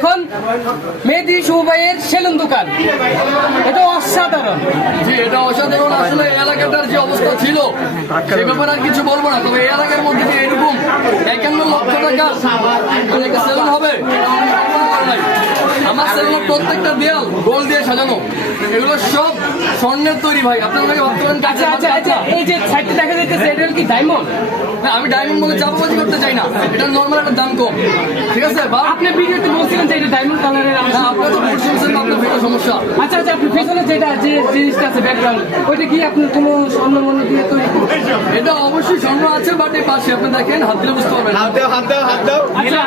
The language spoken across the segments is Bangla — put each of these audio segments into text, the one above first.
দেখুন, মেহেদি সুবাইয়ের সেলুন দোকান। এটা অসাধারণ। এটা অসাধারণ। আসলে এলাকাটার যে অবস্থা ছিল, সে ব্যাপারে আর কিছু বলব না। তবে এই এলাকার মধ্যে এরকম একান্ন লক্ষ টাকা মানে সেলুন হবে এটা আমি কল্পনা করি নাই। প্রত্যেকটা দেয়াল গোল দিয়ে সাজানো। এগুলো সব স্বর্ণের তৈরি ভাই। আপনার ভাই আচ্ছা আচ্ছা আচ্ছা। এই যে সাইডটা দেখা যাইতেছে এটা কি ডায়মন্ড না, আমি ডায়মন্ড বলে চাপাবাজি করতে চাই না। এটা নর্মাল একটা দাম কম। ঠিক আছে বা আপনি ভিডিওতে বলছিলেন যে এটা ডায়মন্ড কালারের না, আপনার তো পারছেন আপনার ভিডিও সমস্যা। আচ্ছা আচ্ছা আপনি পেছনে যেটা যে জিনিসটা আছে ব্যাকগ্রাউন্ড ওইটা কি আপনি কোনো স্বর্ণ মন্য দিয়ে তৈরি করছেন? এটা অবশ্যই স্বর্ণ আছে বাট এই পাশে আপনি দেখেন হাত দিলে বুঝতে পারবেন। হাত দাও হাত দাও হাত দাও। আচ্ছা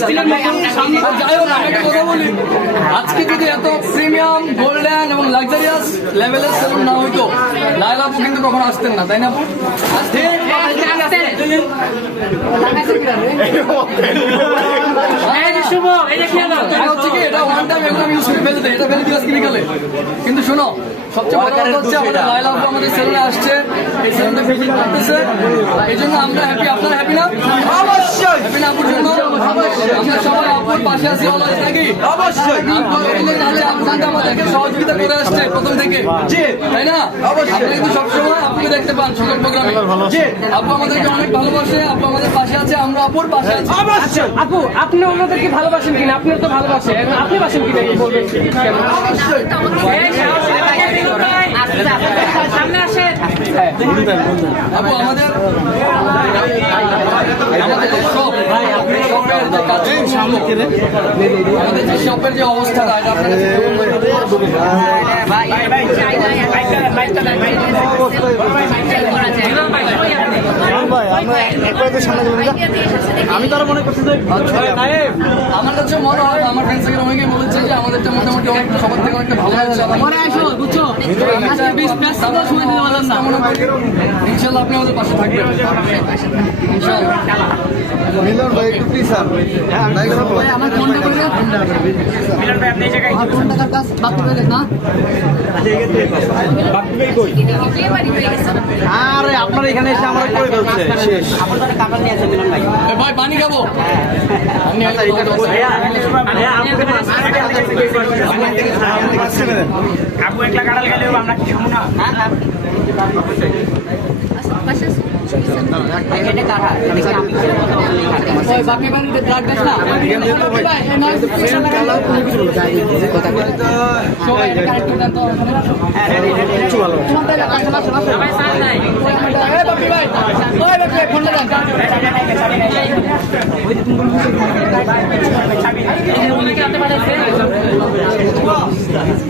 যাই হোক আমি একটা কথা বলি। আজকে যদি এত প্রিমিয়াম গোল্ডেন এবং লাক্সারিয়াস লেভেলের সেলুন না হইতো লাইলা আপু কিন্তু কখনো আসতেন না তাই না আপু? কিন্তু শোনো সবচেয়ে বড় কথা হচ্ছে আমাদের লাইলা আপু আমাদের সেলুনে আসছে এই সেলুনটা ভিজিট করতেছে। এই জন্য আমরা হ্যাপি আপনারা হ্যাপি না? অবশ্যই। হ্যাপি না আপুর জন্য? অবশ্যই। সহযোগিতা করে আসছে প্রথম থেকে। তাই না? আপনি কিন্তু সবসময় আপুকে দেখতে পান সকল প্রোগ্রামে। আপু আমাদেরকে অনেক ভালোবাসে আপু আমাদের পাশে আছে আমরা আপুর পাশে আছি। অবশ্যই। আপু আপনি ওনাদেরকে ভালোবাসেন কিনা? আপনিও তো ভালোবাসেন। আপনি বাসেন কিনা কি বলবেন কেন? আপু আমাদের আমাদের যে শপের যে অবস্থাটা এটা আমি মনে করছি যে আমার কাছে মনে হয় আমার ফ্রেন্ড বলেছে যে আমাদেরটা মোটামুটি অনেক সবার থেকে অনেকটা ভালো ইনশাল্লাহ আপনি আমাদের পাশে থাকবেন। ইনশাল্লাহ মিলন ভাই একটু প্লিজ স্যার আমার ফোনটা করে আরে আপনার এখানে এসে আমরা করে ফেলছে। শেষ ভাই পানি খাব আপনি একলা কাটাল গেলেও আমরা কি খাব না ওই ফোনটা দেন এখন এখন